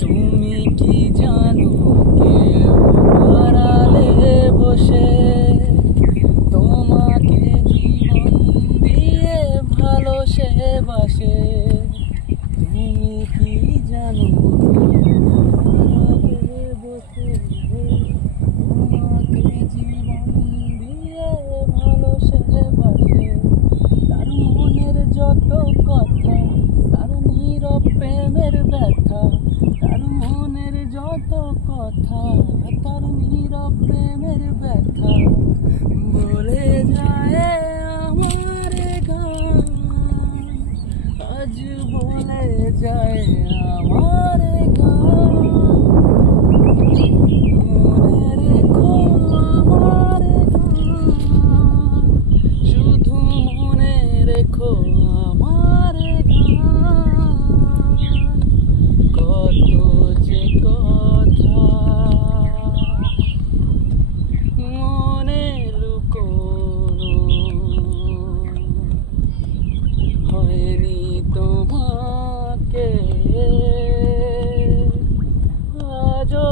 তুমি কি জানো কেউ আড়ালে বসে তোমাকে জীবন দিয়ে ভালো সে বাসে। তুমি কি জানো কেউ আড়ালে বসে তোমাকে জীবন দিয়ে ভালো সে বাসে। তার মনের যত কথা, তার নীরব প্রেমের ব্যথা, তার মনের যত কথা, তার নীরব প্রেমের ব্যথা বলে যায় আমার গান, আজ বলে যায় আমার গান। মনে রেখো আমার গান, শুধু মনে রেখো আমার গান। কত যে কথা মনে লুকোনো হয়নি তোমাকে আজও।